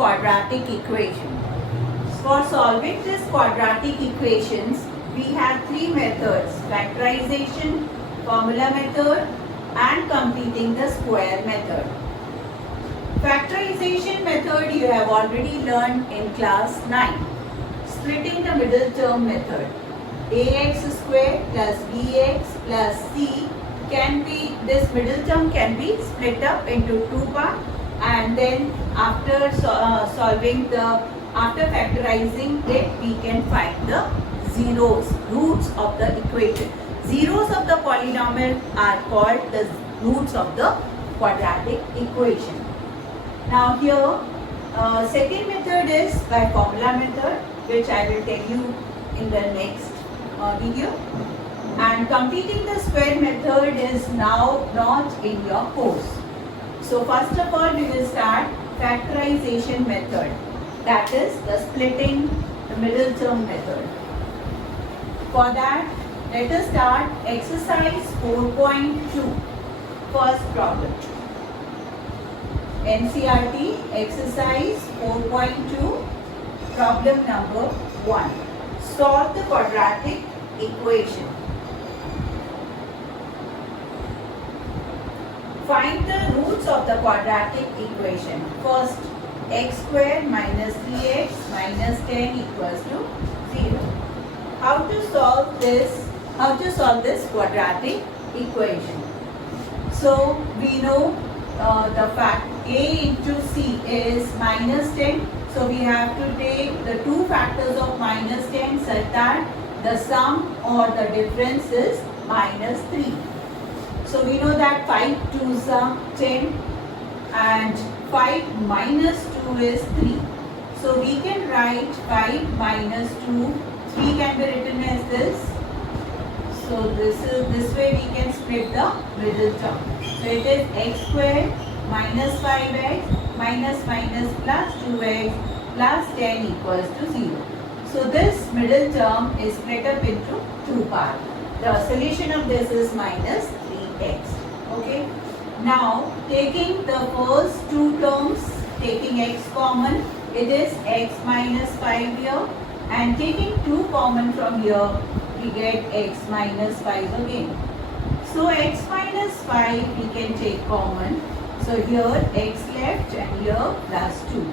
quadratic equation. For solving this quadratic equations, we have three methods: factorization, formula method, and completing the square method. Factorization method you have already learned in class 9. Splitting the middle term method. Ax square plus bx plus c can be, this middle term can be split up into two parts, and then after after factorizing it, we can find the zeros, roots of the equation. Zeros of the polynomial are called the roots of the quadratic equation. Now here, second method is by formula method, which I will tell you in the next video. And completing the square method is now not in your course. So first of all, we will start factorization method. That is the splitting the middle term method. For that, let us start exercise 4.2. First problem. NCERT exercise 4.2, problem number 1. Solve the quadratic equation. Find the roots of the quadratic equation. First, x square minus 3x minus 10 equals to 0. How to solve this? How to solve this quadratic equation? So we know the fact a into c is minus 10. So we have to take the two factors of minus 10 such that the sum or the difference is minus 3. So we know that 5 2s are 10 and 5 minus 2 is 3. So we can write 5 minus 2, 3 can be written as this. So this way we can split the middle term. So it is x square minus 5x minus minus plus 2x plus 10 equals to 0. So this middle term is split up into two parts. The solution of this is minus 3x. Okay. Now taking the first two terms, taking x common, it is x minus 5 here, and taking 2 common from here, we get x minus 5 again. So x minus 5 we can take common. So here x left and here plus 2.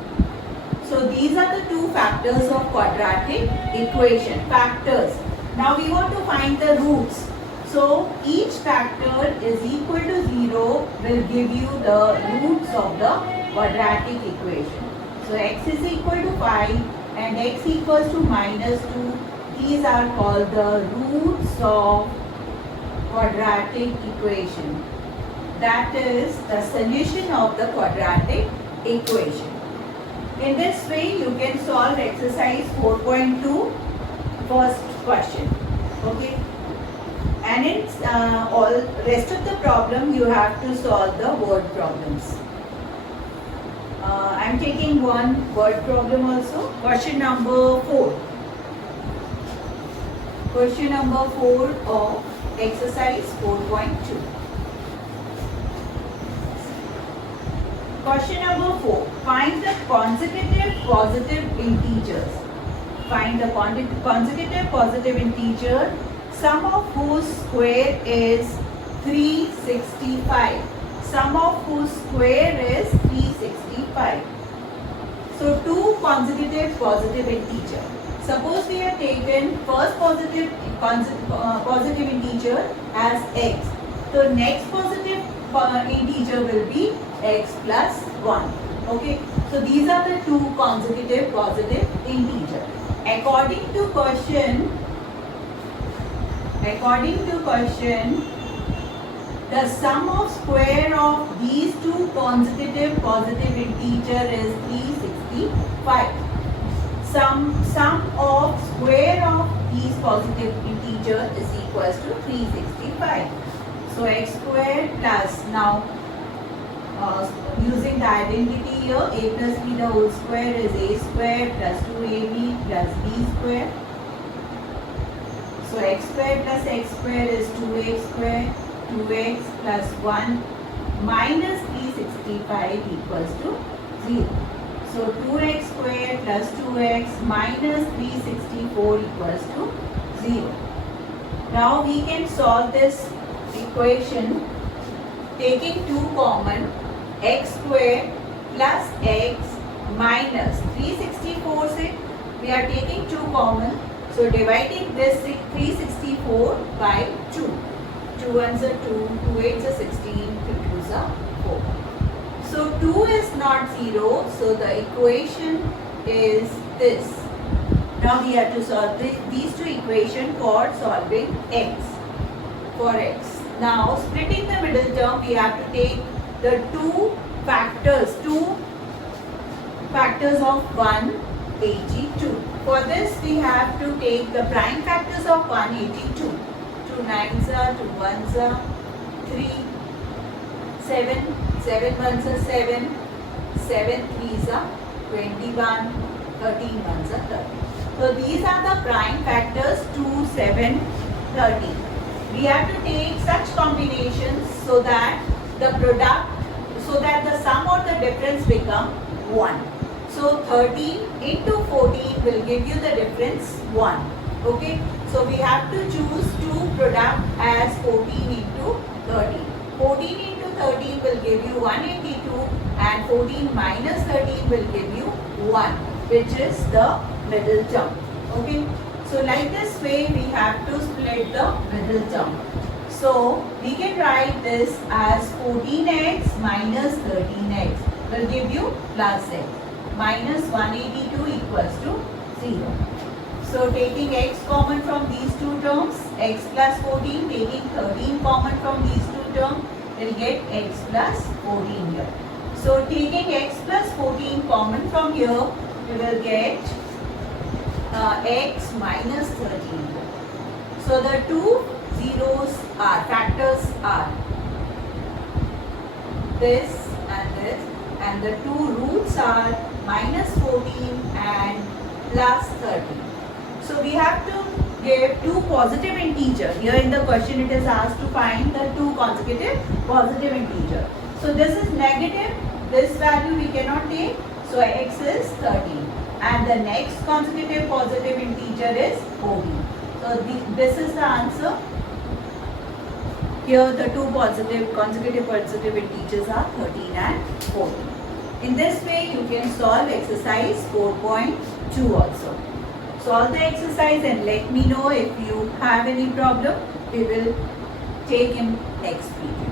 So these are the two factors of quadratic equation. Factors. Now we want to find the roots. So each factor is equal to 0 will give you the roots of the quadratic equation. So x is equal to 5 and x equals to minus 2. These are called the roots of quadratic equation. That is the solution of the quadratic equation. In this way, you can solve exercise 4.2, first question. Okay. And in all rest of the problem, you have to solve the word problems. I am taking one word problem also. Question number 4. Question number 4 of exercise 4.2. Question number 4. Find the consecutive positive integers. Find the consecutive positive integer, sum of whose square is 365. Sum of whose square is 365. So two consecutive positive integer. Suppose we have taken first positive integer as x. So next positive integer will be x plus 1. Okay. So these are the two consecutive positive integer. According to question, the sum of square of these two consecutive positive integer is 365. Sum of square of these positive integer is equals to 365. So x square plus, now using the identity here, a plus b the whole square is a square plus 2ab plus b square. So x square plus x square is 2x square, 2x plus 1 minus 365 equals to 0. So 2x square plus 2x minus 364 equals to 0. Now we can solve this equation taking 2 common. X square plus x minus 364 से we are taking 2 common. So dividing this 364 by 2. 2 ones are 2, 2 eights are 16, 2 twos are 4. So 2 is not 0, so the equation is this. Now we have to solve these two equations for solving x. For x. Now splitting the middle term, we have to take the two factors of 182. For this we have to take the prime factors of 182. 2 nines are, 2 ones are 3, 7, 7 ones are 7, 7 threes are 21, 13 ones are 30. So these are the prime factors 2, 7, 30. We have to take such combinations so that the sum or the difference become 1. So 13 into 14 will give you the difference 1. Okay. So we have to choose two product as 14 into 13. 14 into 13 will give you 182 and 14 minus 13 will give you 1, which is the middle term. Okay. So like this way we have to split the middle term. So we can write this as 14x minus 13x will give you plus x. Minus 182 equals to 0. So taking x common from these two terms, x plus 14, taking 13 common from these two terms, we'll get x plus 14 here. So taking x plus 14 common from here, we will get x minus 13. So the two zeros are, factors are this, and the two roots are minus 14 and plus 13. So we have to give two positive integer. Here in the question it is asked to find the two consecutive positive integer. So this is negative, this value we cannot take, so x is 13. And the next consecutive positive integer is 14. So this is the answer. Here the two consecutive positive integers are 13 and 14. In this way you can solve exercise 4.2 also. Solve the exercise and let me know if you have any problem. We will take in next video.